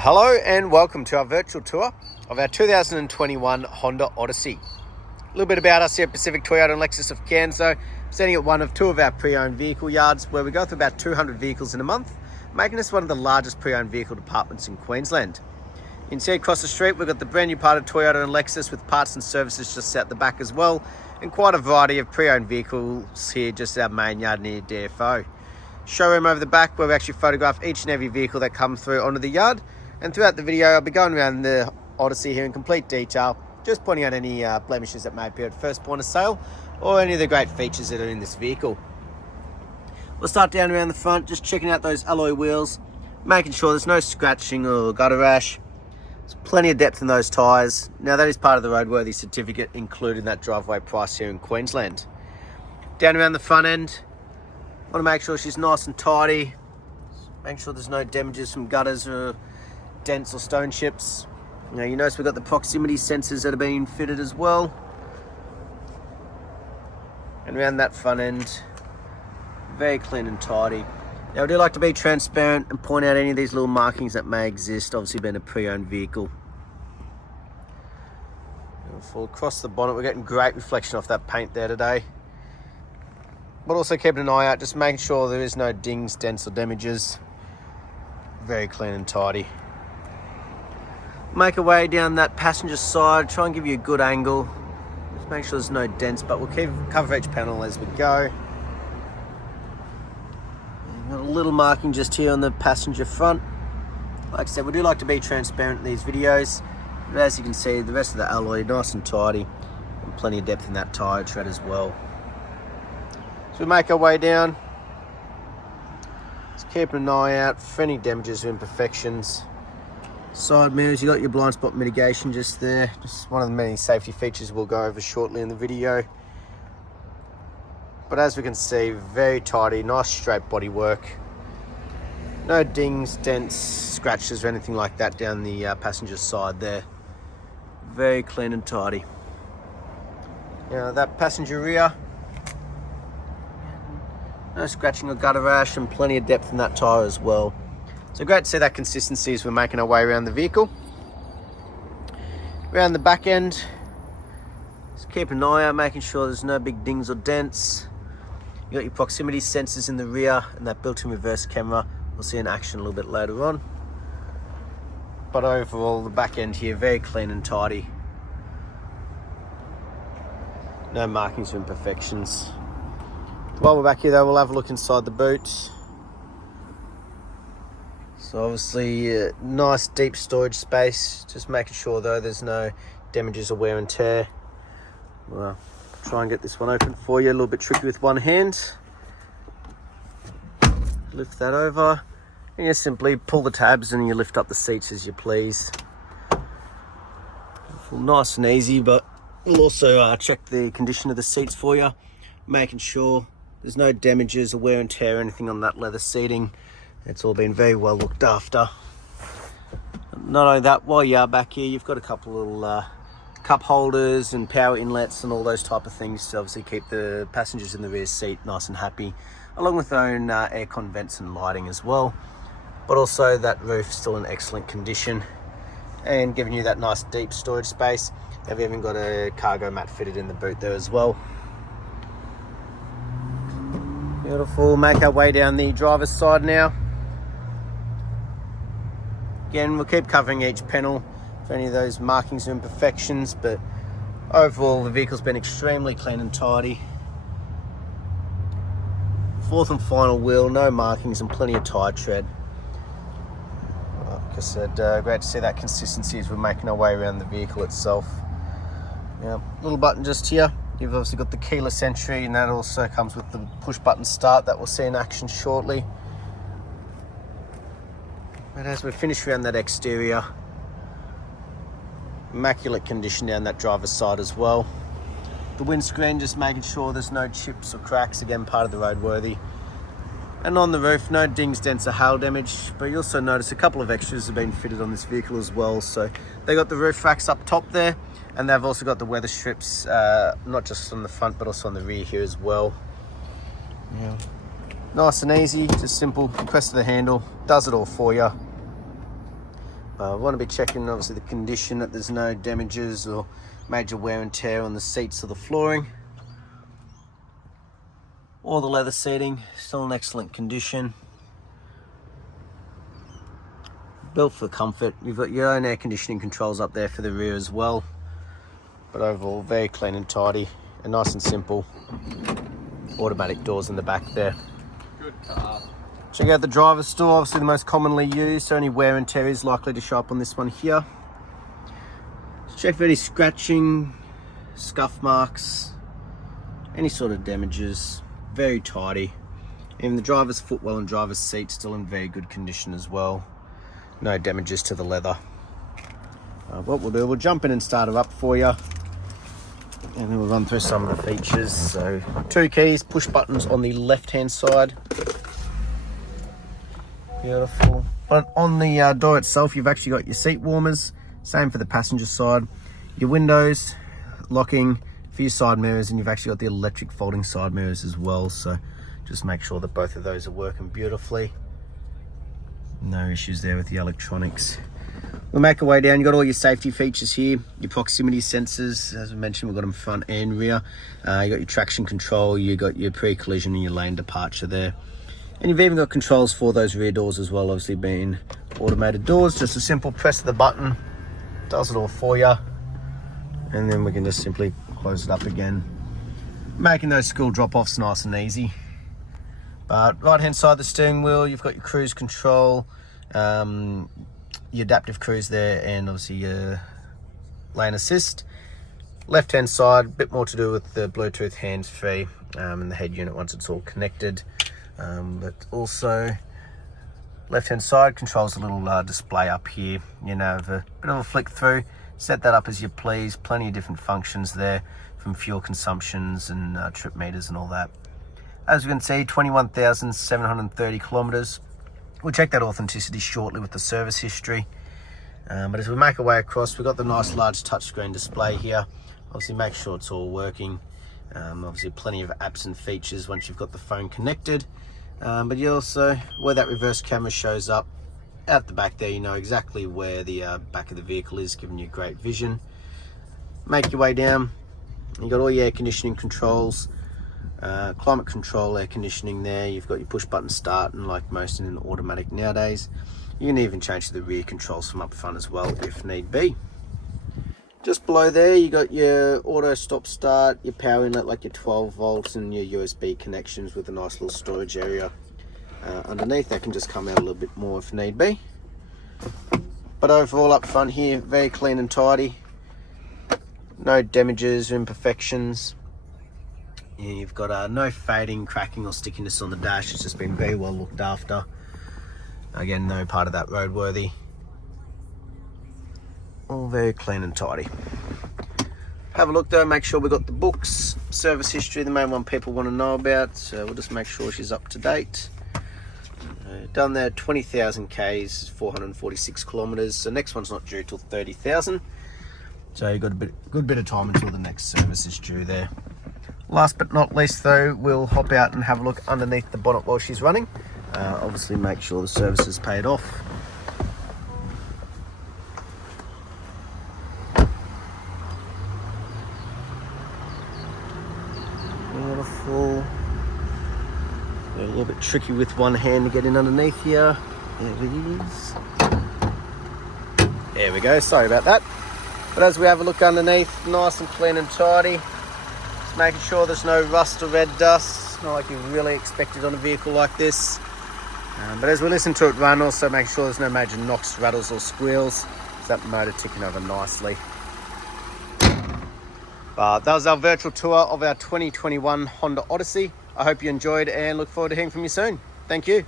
Hello and welcome to our virtual tour of our 2021 Honda Odyssey. A little bit about us here at Pacific Toyota and Lexus of Cairns. Standing at one of two of our pre-owned vehicle yards where we go through about 200 vehicles in a month, making us one of the largest pre-owned vehicle departments in Queensland. You can see across the street we've got the brand new part of Toyota and Lexus with parts and services just out the back as well, and quite a variety of pre-owned vehicles here just our main yard near DFO. Showroom over the back where we actually photograph each and every vehicle that comes through onto the yard. And throughout the video, I'll be going around the Odyssey here in complete detail, just pointing out any blemishes that may appear at first point of sale, or any of the great features that are in this vehicle. We'll start down around the front, just checking out those alloy wheels, making sure there's no scratching or gutter rash. There's plenty of depth in those tyres. Now that is part of the roadworthy certificate included in that driveway price here in Queensland. Down around the front end, want to make sure she's nice and tidy, make sure there's no damages from gutters or dents or stone chips. Now you notice we've got the proximity sensors that are being fitted as well. And around that front end, very clean and tidy. Now I do like to be transparent and point out any of these little markings that may exist, obviously being a pre-owned vehicle. Across the bonnet, we're getting great reflection off that paint there today. But also keeping an eye out, just making sure there is no dings, dents or damages. Very clean and tidy. Make our way down that passenger side, try and give you a good angle. Just make sure there's no dents, but we'll cover each panel as we go. Got a little marking just here on the passenger front. Like I said, we do like to be transparent in these videos. But as you can see, the rest of the alloy nice and tidy, and plenty of depth in that tyre tread as well. So we make our way down. Just keeping an eye out for any damages or imperfections. Side mirrors, you got your blind spot mitigation just there. Just one of the many safety features we'll go over shortly in the video. But as we can see, very tidy, nice straight body work. No dings, dents, scratches or anything like that down the passenger side there. Very clean and tidy. Now that passenger rear, no scratching or gutter rash and plenty of depth in that tyre as well. So great to see that consistency as we're making our way around the vehicle. Around the back end, just keep an eye out, making sure there's no big dings or dents. You got your proximity sensors in the rear and that built-in reverse camera. We'll see in action a little bit later on. But overall, the back end here, very clean and tidy. No markings or imperfections. While we're back here though, we'll have a look inside the boot. So obviously nice deep storage space, just making sure though there's no damages or wear and tear. Well, try and get this one open for you, a little bit tricky with one hand. Lift that over, and you simply pull the tabs and you lift up the seats as you please. Nice and easy, but we'll also check the condition of the seats for you, making sure there's no damages or wear and tear or anything on that leather seating. It's all been very well looked after. Not only that, while you are back here, you've got a couple of little cup holders and power inlets and all those type of things to obviously keep the passengers in the rear seat nice and happy, along with their own aircon vents and lighting as well. But also that roof still in excellent condition and giving you that nice deep storage space. They've even got a cargo mat fitted in the boot there as well. Beautiful. Make our way down the driver's side now. Again, we'll keep covering each panel for any of those markings or imperfections, but overall the vehicle's been extremely clean and tidy. Fourth and final wheel, no markings and plenty of tyre tread. Like I said, great to see that consistency as we're making our way around the vehicle itself. Now, little button just here. You've obviously got the keyless entry, and that also comes with the push button start that we'll see in action shortly. But as we finish around that exterior, immaculate condition down that driver's side as well. The windscreen, just making sure there's no chips or cracks, again part of the roadworthy. And on the roof, no dings, dents or hail damage, but you also notice a couple of extras have been fitted on this vehicle as well. So they got the roof racks up top there, and they've also got the weather strips, not just on the front but also on the rear here as well. Yeah. Nice and easy, just simple, press of the handle, does it all for you. I want to be checking obviously the condition, that there's no damages or major wear and tear on the seats or the flooring. All the leather seating still in excellent condition. Built for comfort. You've got your own air conditioning controls up there for the rear as well. But overall, very clean and tidy and nice and simple. Automatic doors in the back there. Good car. Check out the driver's door, obviously the most commonly used, so any wear and tear is likely to show up on this one here. Check for any scratching, scuff marks, any sort of damages. Very tidy. Even the driver's footwell and driver's seat still in very good condition as well. No damages to the leather. What we'll do, we'll jump in and start her up for you, and then we'll run through some of the features. So 2 keys, push buttons on the left hand side. Beautiful. But on the door itself, you've actually got your seat warmers. Same for the passenger side. Your windows, locking for your side mirrors, and you've actually got the electric folding side mirrors as well. So just make sure that both of those are working beautifully. No issues there with the electronics. We'll make our way down. You've got all your safety features here. Your proximity sensors, as we mentioned, we've got them front and rear. You got your traction control, you got your pre-collision and your lane departure there. And you've even got controls for those rear doors as well, obviously being automated doors. Just a simple press of the button, does it all for you. And then we can just simply close it up again, making those school drop-offs nice and easy. But right hand side of the steering wheel, you've got your cruise control, your adaptive cruise there, and obviously your lane assist. Left hand side, a bit more to do with the Bluetooth hands-free and the head unit once it's all connected. But also left hand side controls a little display up here. You know, have a bit of a flick through, set that up as you please. Plenty of different functions there, from fuel consumptions and trip meters and all that. As you can see, 21,730 kilometers. We'll check that authenticity shortly with the service history. But as we make our way across, we've got the nice large touchscreen display here. Obviously make sure it's all working. Obviously plenty of apps and features once you've got the phone connected. But you also, where that reverse camera shows up at the back there, you know exactly where the back of the vehicle is, giving you great vision. Make your way down. You've got all your air conditioning controls. Climate control, air conditioning there. You've got your push button start, and like most in an automatic nowadays, you can even change the rear controls from up front as well if need be. Just below there, you got your auto stop start, your power inlet like your 12 volts, and your USB connections with a nice little storage area underneath. That can just come out a little bit more if need be. But overall up front here, very clean and tidy. No damages or imperfections. You've got no fading, cracking or stickiness on the dash. It's just been very well looked after. Again, no part of that roadworthy. All very clean and tidy. Have a look though, make sure we've got the books, service history, the main one people want to know about. So we'll just make sure she's up to date. Done there 20,000 Ks, 446 kilometers. So next one's not due till 30,000. So you've got a good bit of time until the next service is due there. Last but not least though, we'll hop out and have a look underneath the bonnet while she's running. Obviously make sure the service is paid off. Beautiful. A little bit tricky with one hand to get in underneath here. There it is. There we go, sorry about that. But as we have a look underneath, nice and clean and tidy. Making sure there's no rust or red dust, not like you really expected on a vehicle like this. But as we listen to it run, also make sure there's no major knocks, rattles or squeals. Is that motor ticking over nicely. But that was our virtual tour of our 2021 Honda Odyssey. I hope you enjoyed and look forward to hearing from you soon. Thank you.